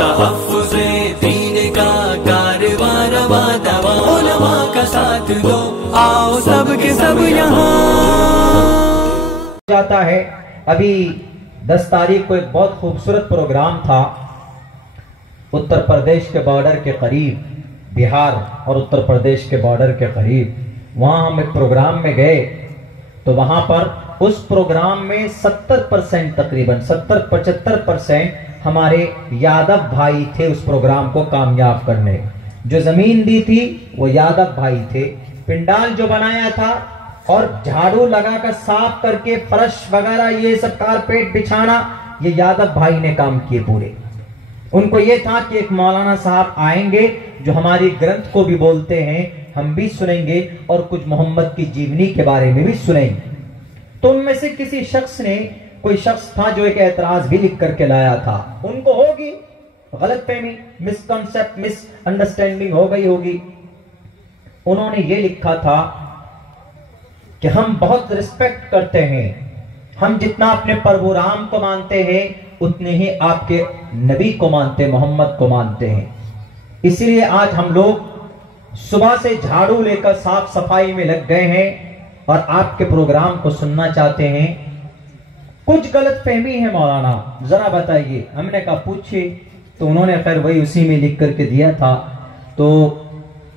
तहफ़्फ़ुज़े दीन का कारवां रवां दवां, उलमा का साथ दो, आओ सब के सब यहाँ जाता है। अभी 10 तारीख को एक बहुत खूबसूरत प्रोग्राम था उत्तर प्रदेश के बॉर्डर के करीब, बिहार और उत्तर प्रदेश के बॉर्डर के करीब। वहाँ हम एक प्रोग्राम में गए तो वहाँ पर उस प्रोग्राम में 70% तकरीबन 70-75% हमारे यादव भाई थे उस प्रोग्राम को कामयाब करने। जो जमीन दी थी वो यादव भाई थे, पिंडाल जो बनाया था और झाड़ू लगाकर साफ करके फर्श वगैरह ये सब कारपेट बिछाना ये यादव भाई ने काम किए पूरे। उनको ये था कि एक मौलाना साहब आएंगे जो हमारी ग्रंथ को भी बोलते हैं, हम भी सुनेंगे और कुछ मोहम्मद की जीवनी के बारे में भी सुनेंगे। तो उनमें से किसी शख्स ने, कोई शख्स था जो एक एतराज भी लिख करके लाया था। उनको होगी गलतफहमी, मिसकॉन्सेप्ट, मिसअंडरस्टैंडिंग हो गई होगी। उन्होंने ये लिखा था कि हम बहुत रिस्पेक्ट करते हैं, हम जितना अपने प्रभु राम को मानते हैं उतने ही आपके नबी को मानते, मोहम्मद को मानते हैं। इसलिए आज हम लोग सुबह से झाड़ू लेकर साफ सफाई में लग गए हैं और आपके प्रोग्राम को सुनना चाहते हैं। कुछ गलत फहमी है मौलाना, जरा बताइए। हमने कहा पूछिए। तो उन्होंने खैर वही उसी में लिख करके दिया था। तो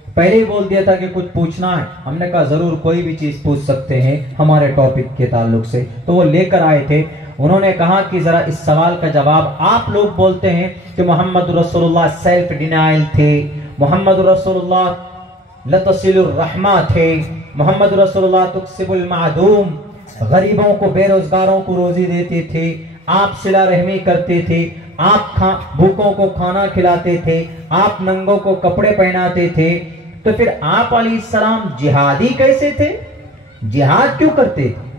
पहले ही बोल दिया था कि कुछ पूछना है। हमने कहा जरूर कोई भी चीज पूछ सकते हैं हमारे टॉपिक के ताल्लुक से। तो वो लेकर आए थे। उन्होंने कहा कि जरा इस सवाल का जवाब, आप लोग बोलते हैं कि मोहम्मद रसूलुल्लाह सेल्फ डिनाइल थे, मोहम्मद रसूलुल्लाह लतसिलुर रहमा थे, मोहम्मद रसूलुल्लाह तुक्सिबुल मादूम, गरीबों को बेरोजगारों को रोजी देते थे, आप सिला रहमी करते थे, आप भूखों को खाना खिलाते थे, आप नंगों को कपड़े पहनाते थे। तो फिर आप अलैहिस्सलाम जिहादी कैसे थे, जिहाद क्यों करते थे?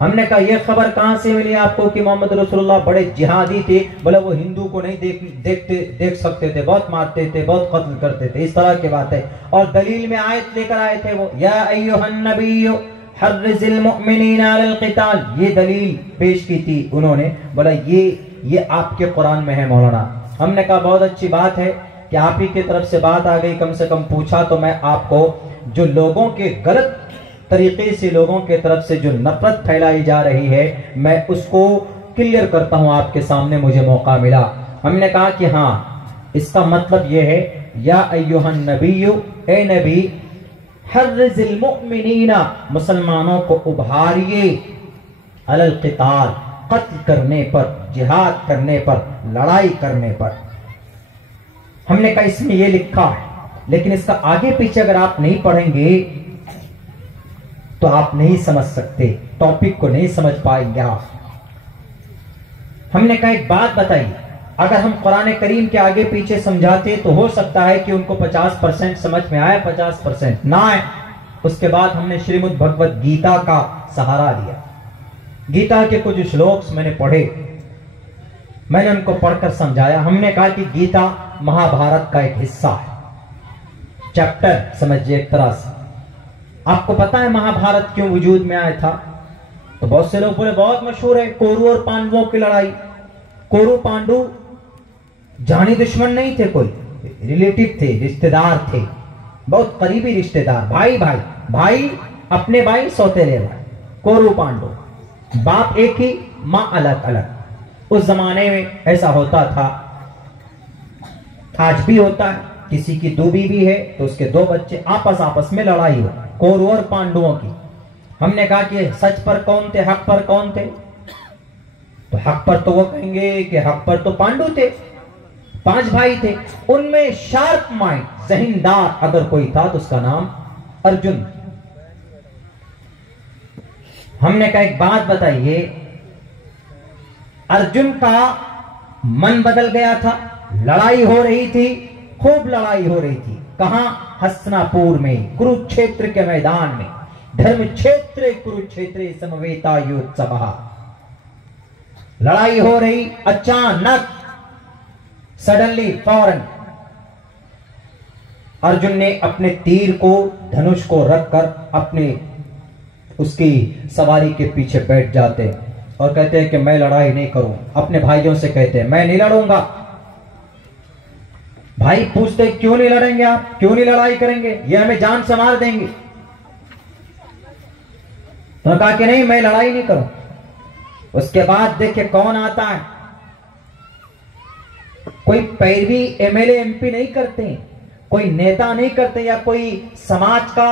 हमने कहा यह खबर कहां से मिली आपको कि मोहम्मद रसूलुल्लाह बड़े जिहादी थे? बोले वो हिंदू को नहीं देख सकते थे, बहुत मारते थे, बहुत कत्ल करते थे, इस तरह की बात है। और दलील में आयत लेकर आए थे वो, या अय्युहन नबिय्यु हर्रिज़िल मुअ्मिनीना अलल क़िताल, ये दलील पेश की थी उन्होंने। बोला ये आपके कुरान में है मौलाना। हमने कहा बहुत अच्छी बात है कि आप ही की तरफ से बात आ गई, कम से कम पूछा तो मैं आपको जो लोगों के गलत तरीके से, लोगों के तरफ से जो नफरत फैलाई जा रही है, मैं उसको क्लियर करता हूं आपके सामने, मुझे मौका मिला। हमने कहा कि हाँ, इसका मतलब यह है या अय्युहन नबिय्यु, ए नबी, हर्रिज़िल मुअ्मिनीना, मुसलमानों को उभारिए, अलल क़िताल, कत्ल करने पर, जिहाद करने पर, लड़ाई करने पर। हमने कहा इसमें यह लिखा है, लेकिन इसका आगे पीछे अगर आप नहीं पढ़ेंगे तो आप नहीं समझ सकते, टॉपिक को नहीं समझ पाएंगे आप। हमने कहा एक बात बताइए, अगर हम कुरान करीम के आगे पीछे समझाते तो हो सकता है कि उनको 50% समझ में आए, 50% ना आए। उसके बाद हमने श्रीमद् भगवत गीता का सहारा लिया। गीता के कुछ श्लोक मैंने पढ़े, मैंने उनको पढ़कर समझाया। हमने कहा कि गीता महाभारत का एक हिस्सा है, चैप्टर समझिए एक तरह से। आपको पता है महाभारत क्यों वजूद में आया था? तो बहुत से लोग बोले बहुत मशहूर है, कौरव और पांडवों की लड़ाई। कौरव पांडु जानी दुश्मन नहीं थे, कोई रिलेटिव थे, रिश्तेदार थे, बहुत करीबी रिश्तेदार, भाई भाई भाई, अपने भाई सौतेले भाई। कौरव पांडु, बाप एक ही, मां अलग अलग। उस जमाने में ऐसा होता था, आज भी होता है। किसी की दो बीवी है तो उसके दो बच्चे, आपस में लड़ाई हो, कौरव और पांडवों की। हमने कहा कि सच पर कौन थे, हक पर कौन थे? तो हक पर तो वो कहेंगे कि हक पर तो पांडु थे, 5 भाई थे। उनमें शार्प माइंड, जहीनदार अगर कोई था तो उसका नाम अर्जुन। हमने कहा एक बात बताइए, अर्जुन का मन बदल गया था, लड़ाई हो रही थी, खूब लड़ाई हो रही थी। कहां? हस्तिनापुर में, कुरुक्षेत्र के मैदान में। धर्म क्षेत्र कुरुक्षेत्र समवेतायुत्सवः, लड़ाई हो रही। अचानक सडनली, फौरन अर्जुन ने अपने तीर को, धनुष को रखकर अपने उसकी सवारी के पीछे बैठ जाते और कहते हैं कि मैं लड़ाई नहीं करूं। अपने भाइयों से कहते हैं मैं नहीं लड़ूंगा। भाई पूछते क्यों नहीं लड़ेंगे आप, क्यों नहीं लड़ाई करेंगे, ये हमें जान से मार देंगे। तो कहा कि नहीं मैं लड़ाई नहीं करूं। उसके बाद देखिए कौन आता है, कोई पैरवी एमएलए एमपी नहीं करते, कोई नेता नहीं करते, या कोई समाज का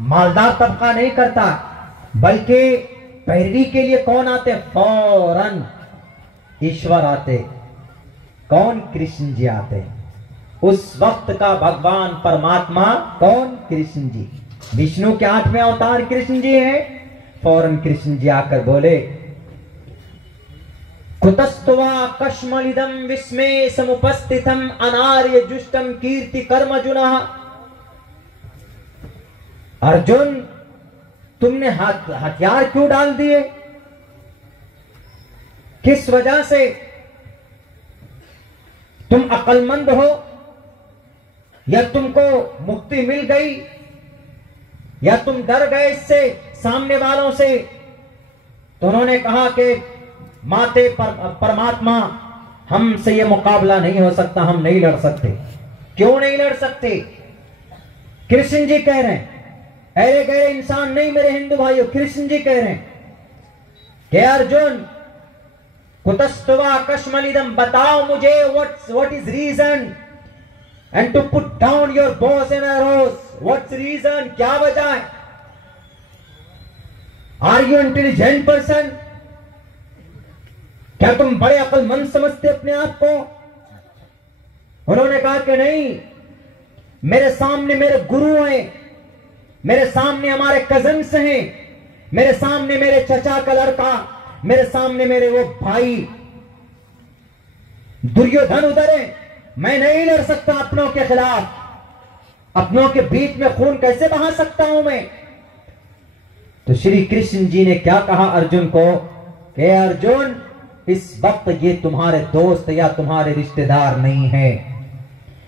मालदार तबका नहीं करता, बल्कि पैरवी के लिए कौन आते, फौरन ईश्वर आते। कौन, कृष्ण जी आते। उस वक्त का भगवान परमात्मा कौन, कृष्ण जी। विष्णु के 8वें अवतार कृष्ण जी हैं। फौरन कृष्ण जी आकर बोले कुतस्तवा कश्मलिदम विस्मे समुपस्थितम अनार्य जुष्टम कीर्ति कर्मजुनः। अर्जुन तुमने हथियार क्यों डाल दिए, किस वजह से, तुम अक्लमंद हो या तुमको मुक्ति मिल गई या तुम डर गए इससे सामने वालों से। तो उन्होंने कहा कि माते परमात्मा हमसे ये मुकाबला नहीं हो सकता, हम नहीं लड़ सकते। क्यों नहीं लड़ सकते, कृष्ण जी कह रहे हैं, अरे गए इंसान नहीं मेरे हिंदू भाइयों, कृष्ण जी कह रहे हैं कि अर्जुन कुतस्तवा कश्मलिदम, बताओ मुझे what is reason and to put down your bows and arrows, what's reason, क्या वजह है। Are you intelligent person, क्या तुम बड़े अक्लमंद समझते अपने आप को। उन्होंने कहा कि नहीं, मेरे सामने मेरे गुरु हैं, मेरे सामने हमारे कजन्स हैं, मेरे सामने मेरे चचा का लड़का, मेरे सामने मेरे वो भाई दुर्योधन उधर है, मैं नहीं लड़ सकता अपनों के खिलाफ। अपनों के बीच में खून कैसे बहा सकता हूं मैं। तो श्री कृष्ण जी ने क्या कहा अर्जुन को कि अर्जुन इस वक्त ये तुम्हारे दोस्त या तुम्हारे रिश्तेदार नहीं है,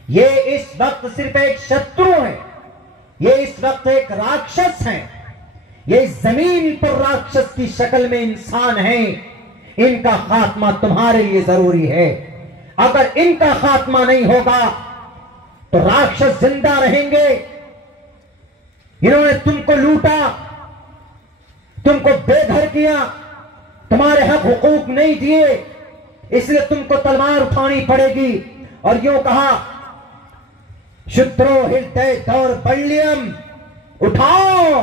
ये इस वक्त सिर्फ एक शत्रु है, ये इस वक्त एक राक्षस है, ये इस जमीन पर राक्षस की शक्ल में इंसान है। इनका खात्मा तुम्हारे लिए जरूरी है। अगर इनका खात्मा नहीं होगा तो राक्षस जिंदा रहेंगे। इन्होंने तुमको लूटा, तुमको बेघर किया, तुम्हारे हक हुकूक नहीं दिए, इसलिए तुमको तलवार उठानी पड़ेगी। और यूं कहा शुद्रो हृदय दौर्बल्यम, उठाओ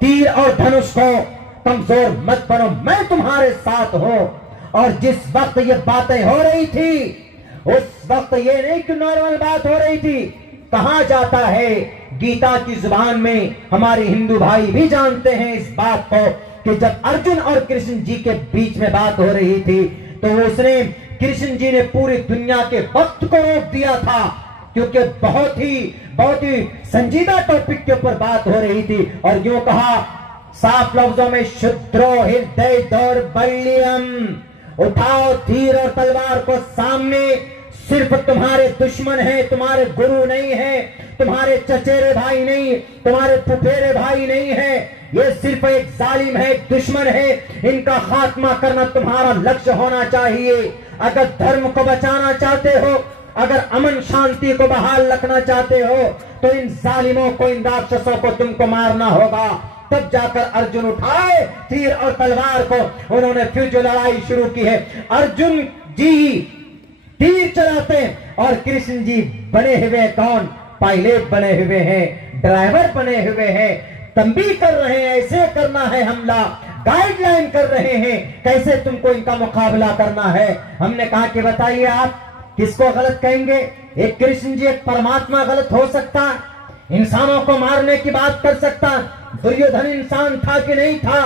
तीर और धनुष को, कमजोर मत बनो, मैं तुम्हारे साथ हूं। और जिस वक्त ये बातें हो रही थी उस वक्त ये नहीं कि नॉर्मल बात हो रही थी, कहा जाता है गीता की जुबान में, हमारे हिंदू भाई भी जानते हैं इस बात को, कि जब अर्जुन और कृष्ण जी के बीच में बात हो रही थी तो उसने, कृष्ण जी ने पूरी दुनिया के वक्त को रोक दिया था, क्योंकि बहुत ही संजीदा टॉपिक के ऊपर बात हो रही थी। और यूं कहा साफ लफ्जों में, शुद्रो हृदय दौर्बल्यम, उठाओ तीर और तलवार को सामने। सिर्फ तुम्हारे दुश्मन है, तुम्हारे गुरु नहीं है, तुम्हारे चचेरे भाई नहीं, तुम्हारे फुफेरे भाई नहीं है, ये सिर्फ एक जालिम है, एक दुश्मन है। इनका खात्मा करना तुम्हारा लक्ष्य होना चाहिए। अगर धर्म को बचाना चाहते हो, अगर अमन शांति को बहाल रखना चाहते हो, तो इन जालिमों को, इन राक्षसों को तुमको मारना होगा। तब जाकर अर्जुन उठाए तीर और तलवार को, उन्होंने फिर जो लड़ाई शुरू की है। अर्जुन जी तीर चलाते और कृष्ण जी बने हुए कौन, पायलट बने हुए हैं, ड्राइवर बने हुए हैं, तंबी कर रहे हैं, ऐसे करना है हमला, गाइडलाइन कर रहे हैं, कैसे तुमको इनका मुकाबला करना है। हमने कहा कि बताइए आप किसको गलत कहेंगे। एक कृष्ण जी, एक परमात्मा गलत हो सकता, इंसानों को मारने की बात कर सकता। दुर्योधन इंसान था कि नहीं था,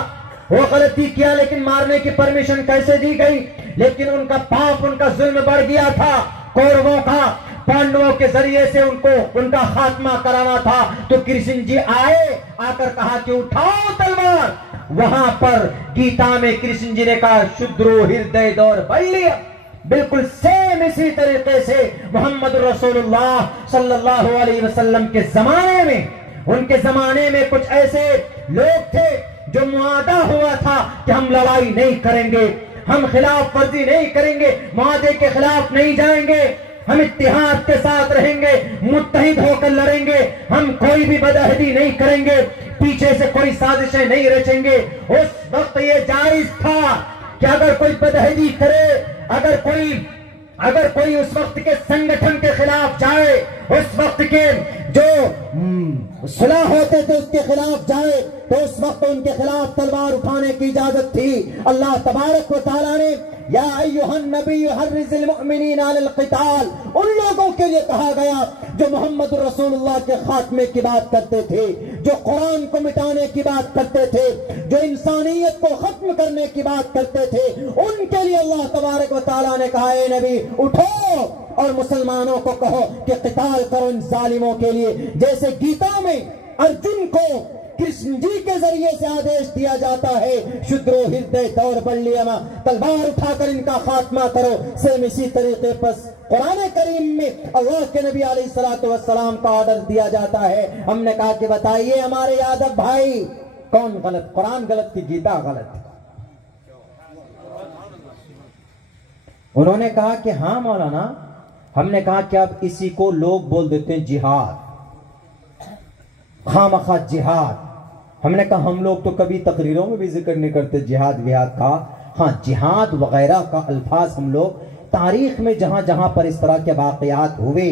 वो गलती किया, लेकिन मारने की परमिशन कैसे दी गई। लेकिन उनका पाप, उनका जुल्म बढ़ गया था, कौरवों का पांडवों के जरिए से उनका खात्मा कराना था। तो कृष्ण जी आकर कहा कि उठाओ तलवार। वहां पर गीता में कृष्ण जी ने कहा शुद्रो हृदय दौर्बल्य। बिल्कुल सेम इसी तरीके से मोहम्मद रसूलुल्लाह सल्लल्लाहु अलैहि वसल्लम के जमाने में, उनके जमाने में कुछ ऐसे लोग थे जो मुआदा हुआ था कि हम लड़ाई नहीं करेंगे, हम खिलाफ वर्जी नहीं करेंगे, मुआदे के खिलाफ नहीं जाएंगे, हम इत्तिहाद के साथ रहेंगे, मुत्तहिद होकर लड़ेंगे, हम कोई भी बदअहदी नहीं करेंगे, पीछे से कोई साजिशें नहीं रचेंगे। उस वक्त ये जायज था कि अगर कोई बदअहदी करे, अगर कोई उस वक्त के संगठन के खिलाफ जाए, उस वक्त के जो सुलह होते थे उसके खिलाफ जाए, तो उस वक्त उनके खिलाफ तलवार उठाने की इजाजत थी। अल्लाह तबारक व तआला ने या अय्युहन नबी हर्रिज़िल मुअमिनीन अलल क़िताल, उन लोगों के लिए कहा गया जो मोहम्मद रसूलुल्लाह के खात्मे की बात करते थे, जो कुरान को मिटाने की बात करते थे, जो इंसानियत को खत्म करने की बात करते थे, उनके लिए अल्लाह तबारक व तआला ने कहा, ए नबी उठो और मुसलमानों को कहो कि क़िताल करो इन जालिमों के लिए। जैसे गीता में अर्जुन को कृष्ण जी के जरिए से आदेश दिया जाता है, शुद्रो हृदय दौर बल्लियमा, तलवार उठाकर इनका खात्मा करो, सेम इसी तरीके पर कुरान करीम में अल्लाह के नबी अलैहिस्सलातु वस्सलाम का ऑर्डर दिया जाता है। हमने कहा कि बताइए हमारे यादव भाई, कौन गलत? कुरान गलत की गीता गलत? उन्होंने कहा कि हाँ मौलाना। हमने कहा कि अब इसी को लोग बोल देते हैं जिहाद, खामखा जिहाद। हमने कहा हम लोग तो कभी तकरीरों में भी जिक्र नहीं करते जिहाद विहाद का। हाँ, जिहाद वगैरह का अल्फाज हम लोग तारीख में जहां जहां पर इस तरह के वाकयात हुए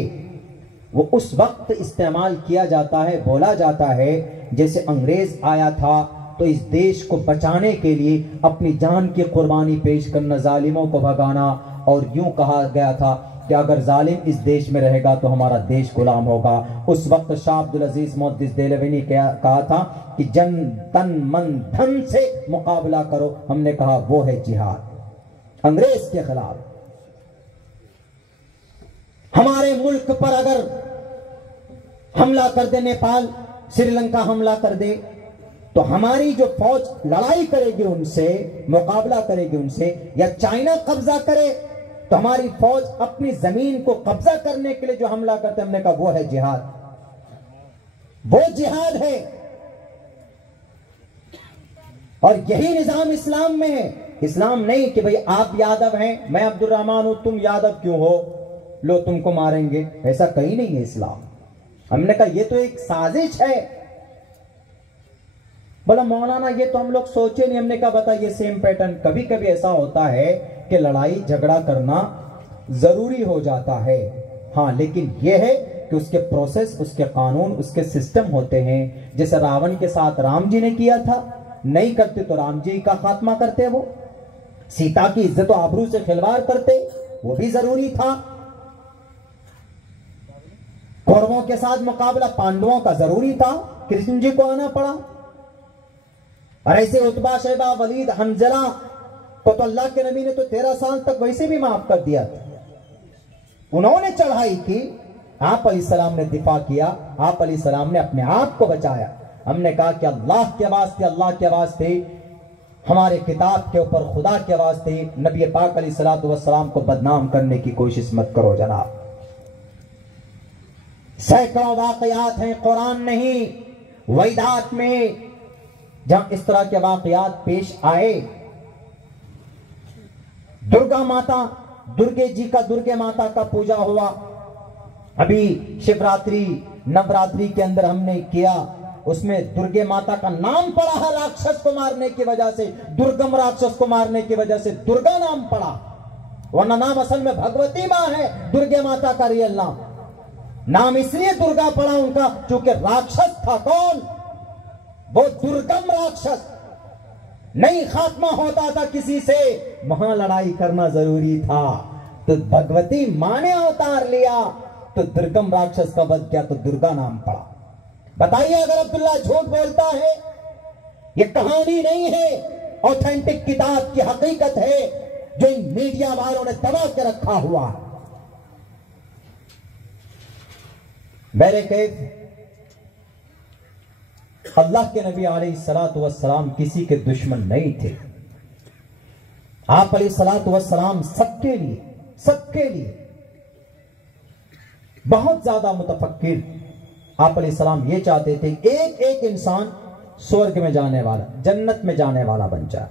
वो उस वक्त इस्तेमाल किया जाता है, बोला जाता है। जैसे अंग्रेज आया था तो इस देश को बचाने के लिए अपनी जान की कुर्बानी पेश करना, जालिमों को भगाना, और यूं कहा गया था कि अगर जालिम इस देश में रहेगा तो हमारा देश गुलाम होगा। उस वक्त शाह अब्दुल अजीज मुहद्दिस देहलवी ने कहा था कि जन तन मन धन से मुकाबला करो। हमने कहा वो है जिहाद अंग्रेज के खिलाफ। हमारे मुल्क पर अगर हमला कर दे, नेपाल श्रीलंका हमला कर दे, तो हमारी जो फौज लड़ाई करेगी उनसे, मुकाबला करेगी उनसे, या चाइना कब्जा करे तो हमारी फौज अपनी जमीन को कब्जा करने के लिए जो हमला करते, हमने कहा वो है जिहाद, वो जिहाद है। और यही निजाम इस्लाम में है। इस्लाम नहीं कि भाई आप यादव हैं, मैं अब्दुल रहमान हूं, तुम यादव क्यों हो, लो तुमको मारेंगे, ऐसा कहीं नहीं है इस्लाम। हमने कहा ये तो एक साजिश है। बोला मौलाना ये तो हम लोग सोचे नहीं। हमने कहा बता, ये सेम पैटर्न कभी कभी ऐसा होता है कि लड़ाई झगड़ा करना जरूरी हो जाता है, हाँ, लेकिन यह है कि उसके प्रोसेस, उसके कानून, उसके सिस्टम होते हैं। जैसे रावण के साथ राम जी ने किया था, नहीं करते तो राम जी का खात्मा करते, वो सीता की इज्जत और आबरू से खिलवाड़ करते, वो भी जरूरी था। कौरवों के साथ मुकाबला पांडवों का जरूरी था, कृष्ण जी को आना पड़ा। और ऐसे उतबा, शैबा, वलीद, हंजला को तो अल्लाह के नबी ने तो 13 साल तक वैसे भी माफ कर दिया था। उन्होंने चढ़ाई की, आप अलैहिस्सलाम ने दिफा किया, आप अलैहिस्सलाम ने अपने आप को बचाया। हमने कहा कि अल्लाह के वास्ते, अल्लाह के वास्ते, हमारे किताब के ऊपर, खुदा के वास्ते नबी पाक अलैहिस्सलातु वस्सलाम को बदनाम करने की कोशिश मत करो जनाब। सैकड़ों वाकयात हैं, कुरान नहीं वैदात में, जहां इस तरह के वाकयात पेश आए। दुर्गा माता, दुर्गे जी का, दुर्गे माता का पूजा हुआ। अभी शिवरात्रि नवरात्रि के अंदर हमने किया, उसमें दुर्गे माता का नाम पड़ा है राक्षस को मारने की वजह से, दुर्गम राक्षस को मारने की वजह से दुर्गा नाम पड़ा, वरना नाम असल में भगवती मां है, दुर्गे माता का रियल नाम इसलिए दुर्गा पड़ा उनका क्योंकि राक्षस था। कौन? वो दुर्गम राक्षस। नहीं खात्मा होता था किसी से, वहां लड़ाई करना जरूरी था, तो भगवती मां ने अवतार लिया, तो दुर्गम राक्षस का वध किया, तो दुर्गा नाम पड़ा। बताइए अगर अब्दुल्ला झूठ बोलता है, ये कहानी नहीं है, ऑथेंटिक किताब की हकीकत है जो इन मीडिया वालों ने दबा के रखा हुआ है। मेरे कैफ अल्लाह के नबी अलैहिस्सलातु वस्सलाम किसी के दुश्मन नहीं थे। आप अलैहिस्सलातु वस्सलाम सबके लिए बहुत ज्यादा मुतफक्किर। आप अलैहिस्सलाम ये चाहते थे एक एक इंसान स्वर्ग में जाने वाला, जन्नत में जाने वाला बन जाए।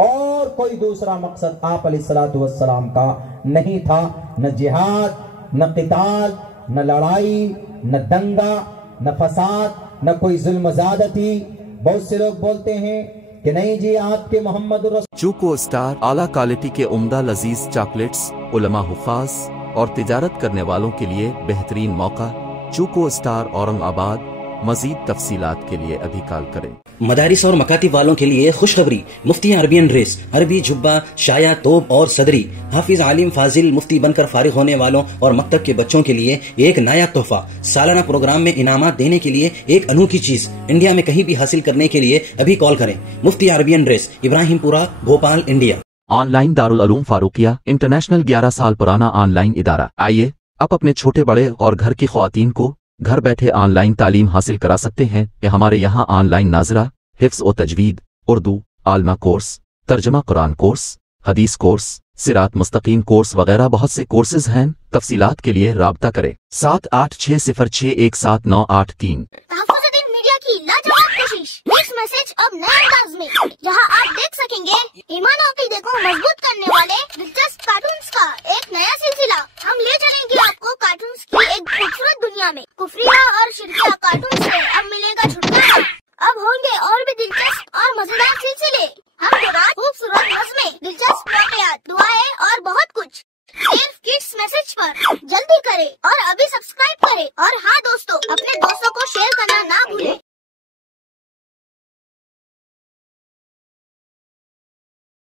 और कोई दूसरा मकसद आप अलैहिस्सलातु वस्सलाम का नहीं था। न जिहाद, न क़िताल, न लड़ाई, न दंगा, न फसाद, न कोई जुल्म ज़्यादती। बहुत से लोग बोलते हैं कि नहीं जी आपके मोहम्मद रसूल। चूको स्टार आला क्वालिटी के उम्दा लजीज चॉकलेट्स, उलमा हुफ़ाज और तिजारत करने वालों के लिए बेहतरीन मौका। चूको स्टार औरंगाबाद। मजीद तफसीलात के लिए अभी कॉल करें। मदारिस और मकातिब वालों के लिए खुशखबरी। मुफ्ती अरबियन ड्रेस, अरबी जुब्बा, शाया, तोब और सदरी। हाफिज आलिम फाजिल मुफ्ती बनकर फारिग होने वालों और मकतब के बच्चों के लिए एक नया तोहफा। सालाना प्रोग्राम में इनामात देने के लिए एक अनोखी चीज इंडिया में कहीं भी हासिल करने के लिए अभी कॉल करें। मुफ्ती Arabian dress, Ibrahimpura, Bhopal, India. Online Darul Uloom Farooqia international 11 साल पुराना ऑनलाइन इदारा। आइए अब अपने छोटे बड़े और घर की ख्वातीन को घर बैठे ऑनलाइन तालीम हासिल करा सकते हैं कि हमारे यहाँ ऑनलाइन नाजरा, हिफ्ज़ व तजवीद, उर्दू, आलमा कोर्स, तर्जमा कुरान कोर्स, हदीस कोर्स, सिरात मुस्तकीम कोर्स वगैरह बहुत से कोर्सेज हैं। तफसीलात के लिए राब्ता करें 7860617983। तहफ़्फ़ुज़-ए-दीन मीडिया की लाजवाब कोशिश, मिक्स मैसेज अब नए अंदाज में, जहां आप देख सकेंगे ईमान और अक़ीदे को मजबूत करने वाले दिलचस्प कार्टून्स का एक नया सिलसिला। हम ले चलेंगे आपको कार्टून्स की एक खूबसूरत दुनिया में। कुफ्रिया और शिरकिया कार्टून से अब मिलेगा छुटकारा। अब होंगे और भी दिलचस्प और मजेदार सिलसिले। हम खूबसूरत नज़्में, दिलचस्प वाक़यात, दुआएं और बहुत कुछ सिर्फ किड्स मैसेज पर। जल्दी करें और अभी सब्सक्राइब करें और